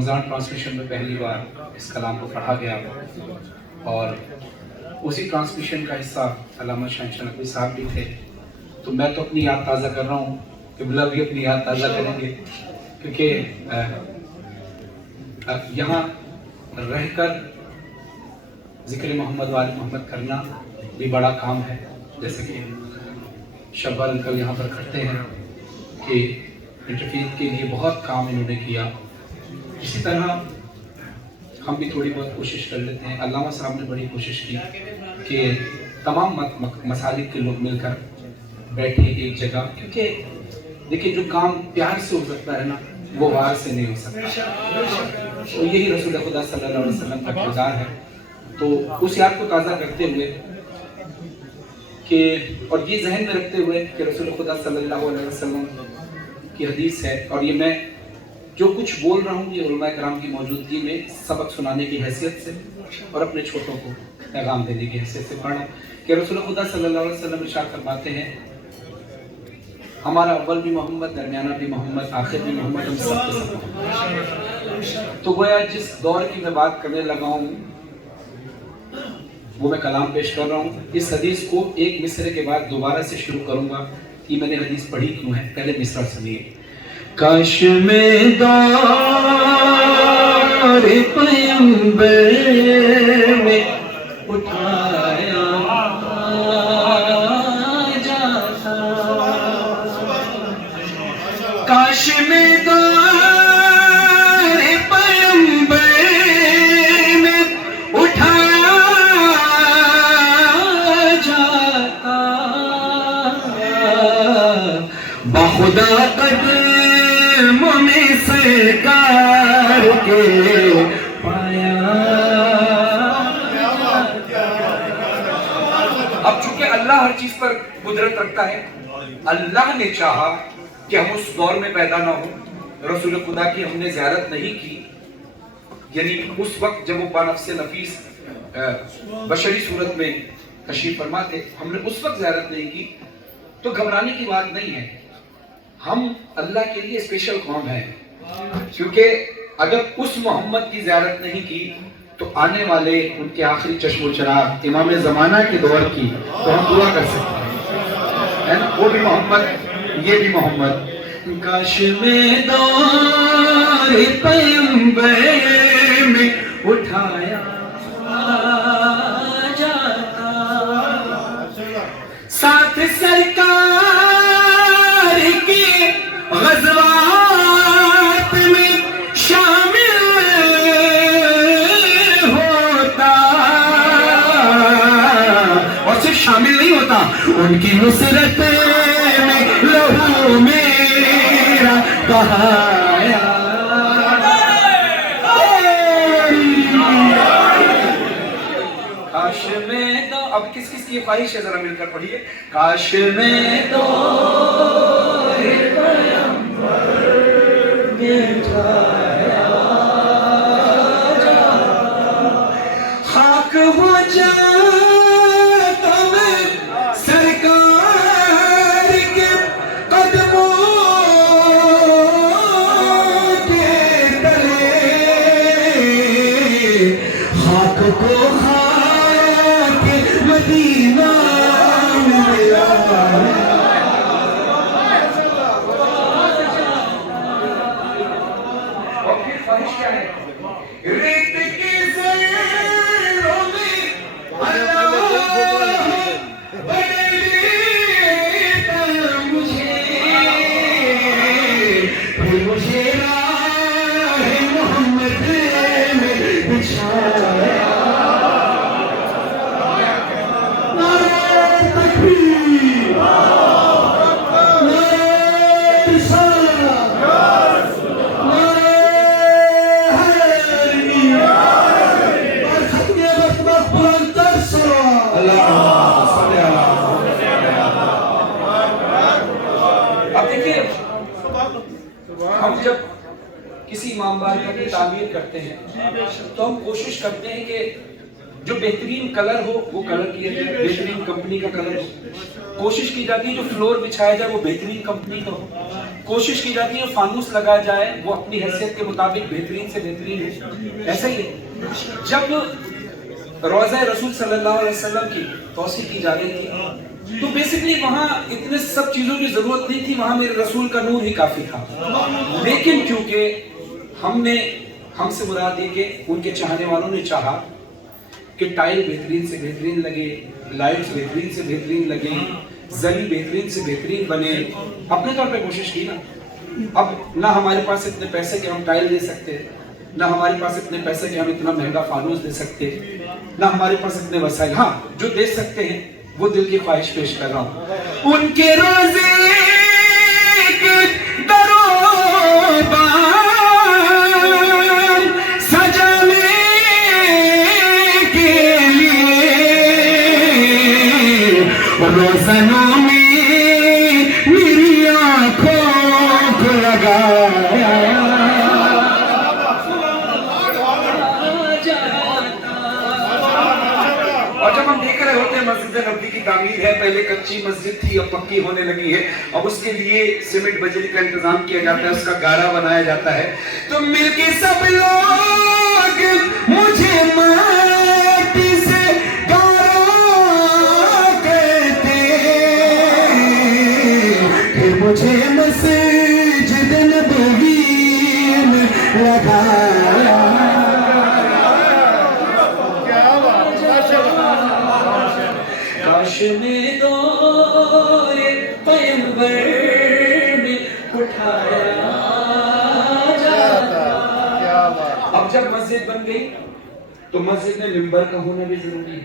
رمضان transmission میں پہلی بار اس کلام کو پڑھا گیا اور اسی ٹرانسمیشن کا حصہ علامہ شاہین نقوی صاحب بھی تھے. تو میں تو اپنی یاد تازہ کر رہا ہوں کہ قبلہ بھی اپنی یاد تازہ کریں گے، کیونکہ یہاں رہ کر ذکر محمد وآل محمد کرنا بھی بڑا کام ہے، جیسے کہ شبہ انکل یہاں پر کرتے ہیں کہ انٹرفیت کے لیے بہت کام انہوں نے کیا. اسی طرح ہم بھی تھوڑی بہت کوشش کر لیتے ہیں. علامہ صاحب نے بڑی کوشش کی کہ تمام مسالک کے لوگ مل کر بیٹھے ایک جگہ، کیونکہ دیکھیں جو کام پیار سے ہو سکتا ہے نا وہ وار سے نہیں ہو سکتا. تو یہی رسول خدا صلی اللہ علیہ وسلم کا کردار ہے. تو اس یاد کو تازہ کرتے ہوئے کہ اور یہ ذہن میں رکھتے ہوئے کہ رسول خدا صلی اللہ علیہ وسلم کی حدیث ہے، اور یہ میں جو کچھ بول رہا ہوں یہ علماء کرام کی موجودگی میں سبق سنانے کی حیثیت سے اور اپنے چھوٹوں کو پیغام دینے کی حیثیت سے پڑھ رہا ہوں کہ رسول خدا صلی اللہ علیہ وسلم ارشاد فرماتے ہیں ہمارا اول بھی محمد، درمیانہ بھی محمد، آخر بھی محمد، ہم سب کے سب محمد. تو گویا جس دور کی میں بات کرنے لگا ہوں وہ میں کلام پیش کر رہا ہوں. اس حدیث کو ایک مصرے کے بعد دوبارہ سے شروع کروں گا کہ میں نے حدیث پڑھی کیوں ہے. پہلے مصرع سنیے. کاش میں دور پیمبر میں اٹھایا جاتا، کاش میں دور پیمبر میں اٹھایا جاتا، بخدا قدموں میں سرکار کے پایا. اب چونکہ اللہ ہر چیز پر قدرت رکھتا ہے، اللہ نے چاہا کہ ہم اس دور میں پیدا نہ ہوں. رسول خدا کی ہم نے زیارت نہیں کی، یعنی اس وقت جب وہ بانفس نفیس بشری صورت میں تشریف فرما تھے، ہم نے اس وقت زیارت نہیں کی. تو گھبرانے کی بات نہیں ہے، ہم اللہ کے لیے اسپیشل قوم ہیں، کیونکہ اگر اس محمد کی زیارت نہیں کی تو آنے والے ان کے آخری چشم و چراغ امام زمانہ کے دور کی تو ہم دعا کر سکتے ہیں. وہ بھی محمد، یہ بھی محمد. کاش میں دور پیمبر میں اٹھایا جاتا، ساتھ سرکار کی غزوات میں شامل ہوتا، اور صرف شامل نہیں ہوتا، ان کی نصرت میں لہو میرا بہایا. کاش میں دو، اب کس کس کی خواہش ہے ذرا مل کر پڑھیے. کاش میں دو خاک ہو جاتا میں سرکار کے قدموں کے تلے، خاک کو خاک مدینہ ملا. ریت کی زیروں میں اللہ بدلیتا مجھے، پھر مجھے راہ محمد میں بچھایا. نعرہ تکبیر، نعرہ رسالت، ہم جب کسی امام بارگاہ کی تعمیر کرتے ہیں تو ہم کوشش کرتے ہیں کہ جو بہترین کلر ہو وہ کلر کیا جائے، بہترین کمپنی کا کلر ہو، کوشش کی جاتی ہے جو فلور بچھایا جائے وہ بہترین کمپنی کا ہو، کوشش کی جاتی ہے فانوس لگایا جائے وہ اپنی حیثیت کے مطابق بہترین سے بہترین ہو. ایسا ہی ہے جب روضہ رسول صلی اللہ علیہ وسلم کی توسیع کی جا رہی تھی تو بیسیکلی وہاں اتنے سب چیزوں کی ضرورت نہیں تھی، وہاں میرے رسول کا نور ہی کافی تھا. لیکن کیونکہ ہم سے مراد یہ کہ ان کے چاہنے والوں نے چاہا کہ ٹائل بہترین سے بہترین لگے، لائٹس بہترین سے بہترین لگے، زمین بہترین سے بہترین بنے، اپنے طور پہ کوشش کی نا. اب نہ ہمارے پاس اتنے پیسے کہ ہم ٹائل دے سکتے، نہ ہمارے پاس اتنے پیسے کہ ہم اتنا مہنگا فانوس دے سکتے، نہ ہمارے پاس اتنے وسائل. ہاں جو دے سکتے ہیں وہ دل کی خواہش پیش کر رہا ہوں. ان کے روزے کے دروبار سجانے کے لیے روزنوں میں میری آنکھوں کو لگایا. اور جب ہم دیکھ رہے ہوتے ہیں مسجد نبوی کی تعمیر ہے، پہلے کچی مسجد تھی اب پکی ہونے لگی ہے، اب اس کے لیے سیمنٹ بجری کا انتظام کیا جاتا ہے، اس کا گارا بنایا جاتا ہے. تو مل کے سب لوگ مجھے مٹی سے گارا کہتے، پھر مجھے مسجد نبوی میں لگایا. کاش میں دور پیغمبر میں اٹھایا جاتا. اب جب مسجد بن گئی تو مسجد میں ممبر کا ہونا بھی ضروری ہے.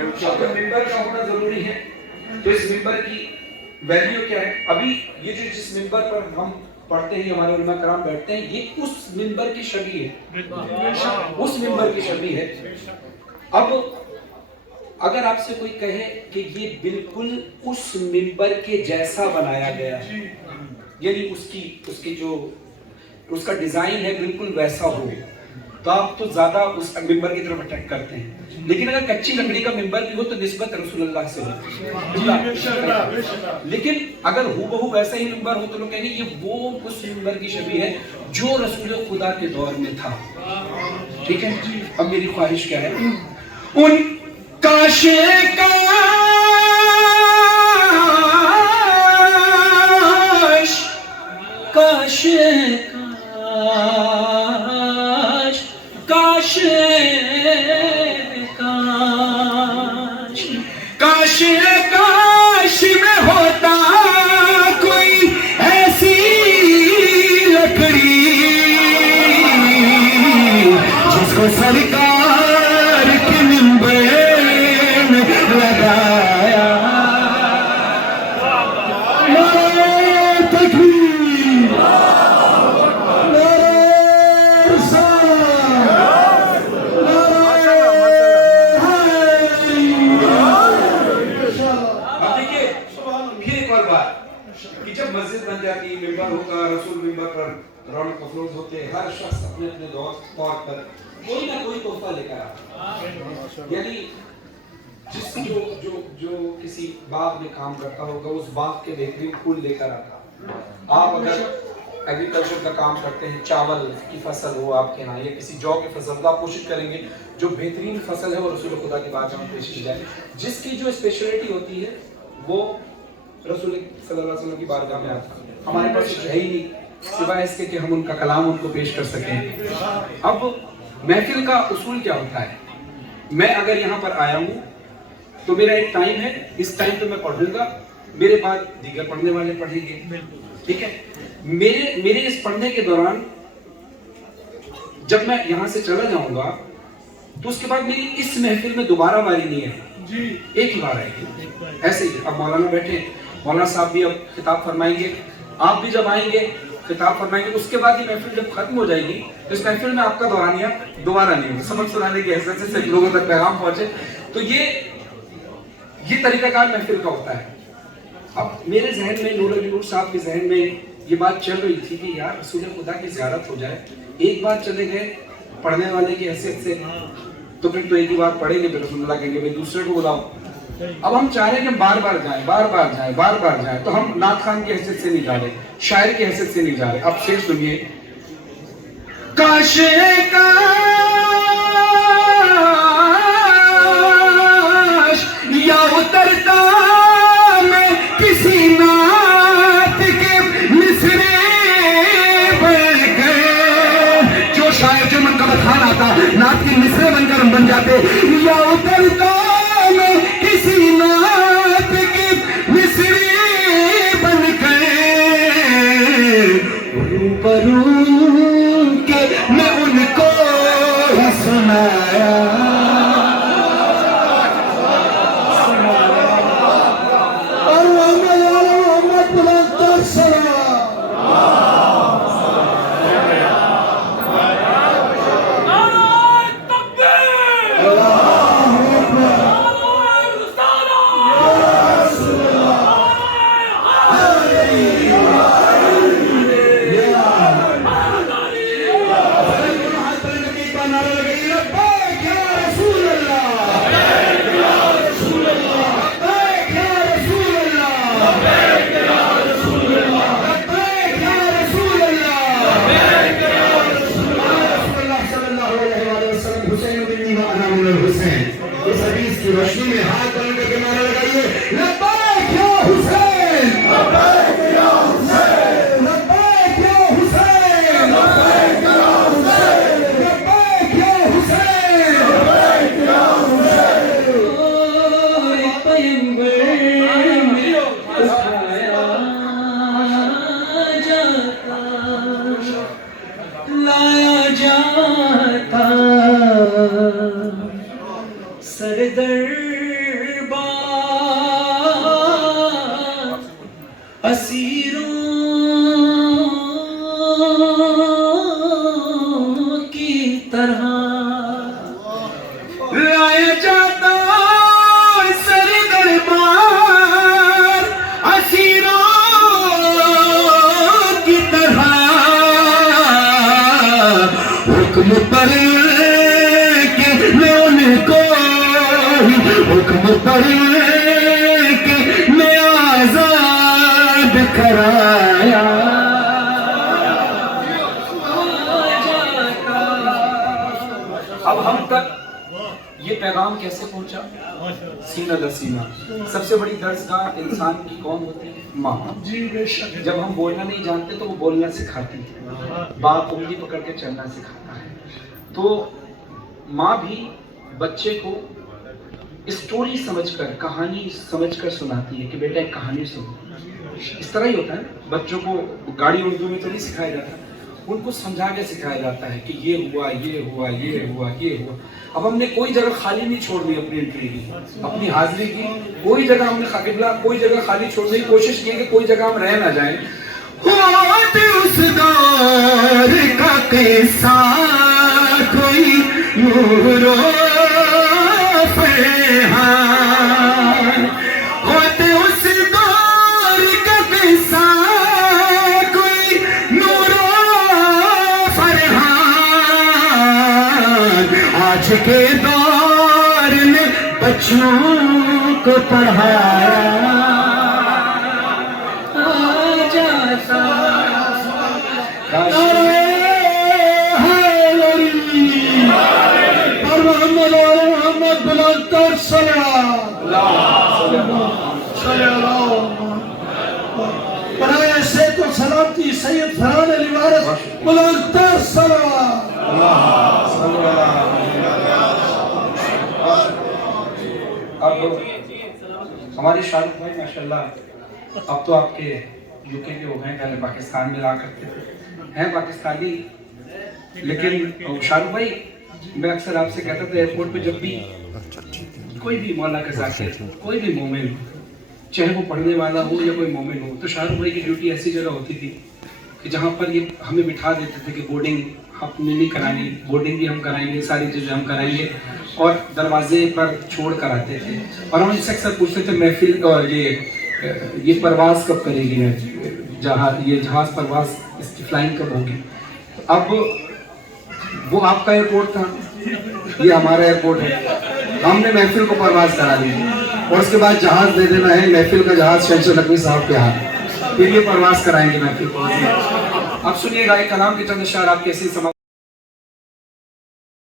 اب جب ممبر کا ہونا ضروری ہے تو اس ممبر کی ویلیو کیا ہے؟ ابھی یہ جو جس ممبر پر ہم پڑھتے ہیں، ہمارے علماء کرام بیٹھتے ہیں، یہ اس ممبر کی شبیہ ہے، اس ممبر کی شبیہ ہے. اب اگر آپ سے کوئی کہے کہ یہ بالکل اس ممبر کے جیسا بنایا گیا ہے، یعنی اس کی جو اس کا ڈیزائن ہے بالکل ویسا ہو، تو آپ تو زیادہ اس ممبر کی طرف اٹریکٹ کرتے ہیں. لیکن اگر کچی لکڑی کا ممبر بھی ہو تو نسبت رسول اللہ سے ہو. لیکن اگر ہو بہو ویسا ہی ممبر ہو تو لوگ کہیں گے یہ وہ اس ممبر کی شبیہ ہے جو رسول خدا کے دور میں تھا. ٹھیک ہے. اب میری خواہش کیا ہے؟ ان کاش کاش کاش کاش کاش میں ہوتا کوئی ایسی لکڑی جس کو سرکار کے ممبر میں لگایا. نعرہ تکبیر، نعرہ رسالت، اب دیکھیے پھر ایک اور بات کہ جب مسجد بن جاتی، ممبر ہوتا، رسول ممبر پر رونق افروز ہوتے، ہر شخص اپنے اپنے طور پر کوئی نہ کوئی تحفہ لے کر آتا. یعنی جو کسی باغ میں کام کرتا ہوگا اس باغ کے بہترین پھول لے کر آتا. آپ اگر ایگریکلچر کا کام کرتے ہیں، چاول کی فصل ہو آپ کے یہاں یا کسی جو کی فصل ہو، آپ کوشش کریں گے جو بہترین فصل ہے وہ رسول خدا کی بارگاہ میں پیش کی جائے. جس کی جو اسپیشلٹی ہوتی ہے وہ رسول صلی اللہ علیہ وسلم کی بارگاہ میں آتا ہے. ہمارے پاس کچھ ہے ہی نہیں سوائے اس کے کہ ہم ان کا کلام ان کو پیش کر سکیں. اب محفل کا اصول کیا ہوتا ہے؟ میں اگر یہاں پر آیا ہوں تو میرا ایک ٹائم ہے، اس ٹائم پہ میں پڑھوں گا، میرے بعد دیگر پڑھنے والے پڑھیں گے. ٹھیک ہے. میرے اس پڑھنے کے دوران جب میں یہاں سے چلا جاؤں گا تو اس کے بعد میری اس محفل میں دوبارہ باری نہیں ہے، ایک ہی بار آئے گی. ایسے ہی اب مولانا بیٹھے، مولانا صاحب بھی اب خطاب فرمائیں گے، آپ بھی جب آئیں گے خطاب فرمائیں گے، اس کے بعد یہ محفل جب ختم ہو جائے گی تو اس محفل میں آپ کا دورانیہ دوبارہ نہیں ہوگا. سبق سنانے کی حیثیت سے لوگوں تک پیغام پہنچے. تو یہ طریقہ کار محفل کا ہوتا ہے. اب میرے ذہن میں، نور علی نور صاحب کے ذہن میں یہ بات چل رہی تھی کہ یار رسول خدا کی زیارت ہو جائے. ایک بار چلے گئے پڑھنے والے کی حیثیت سے، تو پھر تو ایک ہی بار پڑھیں گے، پھر رسول اللہ کہیں گے بھائی دوسرے کو بلاؤ. اب ہم چاہ رہے ہیں کہ ہم بار بار جائیں، بار بار جائیں، بار بار جائیں. تو ہم نعت خوان کی حیثیت سے نہیں جا رہے، شاعر کی حیثیت سے نہیں جا رہے. اب شعر سنیے. کاش کاش یا اترتا میں کسی نعت کے مصرے بن کر، جو شاعر جو منقبت خان آتا نعت کے مصرے بن کر ہم بن جاتے. یا اترتا میں کسی نعت کے مصرے بن کر، روبرو کے میں ان کو ہی سنایا. اس حدیث کی روشنی میں ہاتھ بن کر کے نعرہ لگائیے لبیک یا حسین، لبیک یا حسین، لبیک یا حسین، لبیک یا حسین، لبیک یا حسین، لبیک یا حسین. پیغمبر میں اٹھایا جاتا، لایا جاتا سر دربار اسیروں کی طرح، لایا جاتا سر دربار اسیروں کی طرح. حکم پر کہ میں ان کو، حکم پر کہ میں آزاد کرایا. اب ہم تک یہ پیغام کیسے پہنچا؟ سینہ در سینہ. سب سے بڑی درسگاہ انسان کی کون ہوتی ہے؟ ماں. جب ہم بولنا نہیں جانتے تو وہ بولنا سکھاتی ہے، باپ انگلی پکڑ کے چلنا سکھاتا ہے. تو ماں بھی بچے کو اسٹوری سمجھ کر، کہانی سمجھ کر سناتی ہے کہ بیٹا ایک کہانی سنو. اس طرح ہی ہوتا ہے. بچوں کو گاڑی اردو میں تو نہیں سکھایا جاتا، ان کو سمجھا کے سکھایا جاتا ہے کہ یہ ہوا، یہ ہوا، یہ ہوا، یہ ہوا. اب ہم نے کوئی جگہ خالی نہیں چھوڑنی اپنی انٹری کی، اپنی حاضری کی. کوئی جگہ ہم نے کوئی جگہ خالی چھوڑنے کی کوشش کی کہ کوئی جگہ ہم رہ نہ جائیں. اس دور کا قصہ کوئی نور فرحان، ہوتے اس دور کا قصہ کوئی نور فرحان. آج کے دور میں بچوں کو پڑھایا جاتا. محمد بلندر برائے سید و سلامتی سید فرحان علی وارث بلندر صلوات. اب ہمارے شاہ رخ بھائی ماشاءاللہ اب تو آپ کے یو کے ہو گئے، پہلے پاکستان میں رہا کرتے تھے، ہیں پاکستانی. لیکن شاہ رخ بھائی میں اکثر آپ سے کہتا تھا ایئرپورٹ پہ جب بھی کوئی بھی مولا کا ذاکر، کوئی بھی مومن ہو، چاہے وہ پڑھنے والا ہو یا کوئی مومن ہو، تو شاہ رخ بھائی کی ڈیوٹی ایسی جگہ ہوتی تھی کہ جہاں پر یہ ہمیں بٹھا دیتے تھے کہ بورڈنگ ہم نے نہیں کرانی، بورڈنگ بھی ہم کرائیں گے، ساری چیزیں ہم کرائیں گے، اور دروازے پر چھوڑ کر آتے تھے. اور ہم ان سے اکثر پوچھتے تھے محفل اور یہ پرواز کب کرے گی، یہ جہاز پرواز اس کی فلائنگ کب ہوگی. اب وہ آپ کا ایئرپورٹ تھا، یہ ہمارا ایئرپورٹ ہے. ہم نے محفل کو پرواز کرا دی اور اس کے بعد جہاز دے دینا ہے, محفل کا جہاز شہنشاہ نقوی صاحب کے ہاتھ, پھر یہ پرواز کرائیں گے محفل کو. اب سنیے گا ایک کلام کے چند اشعار آپ کیسے سمجھ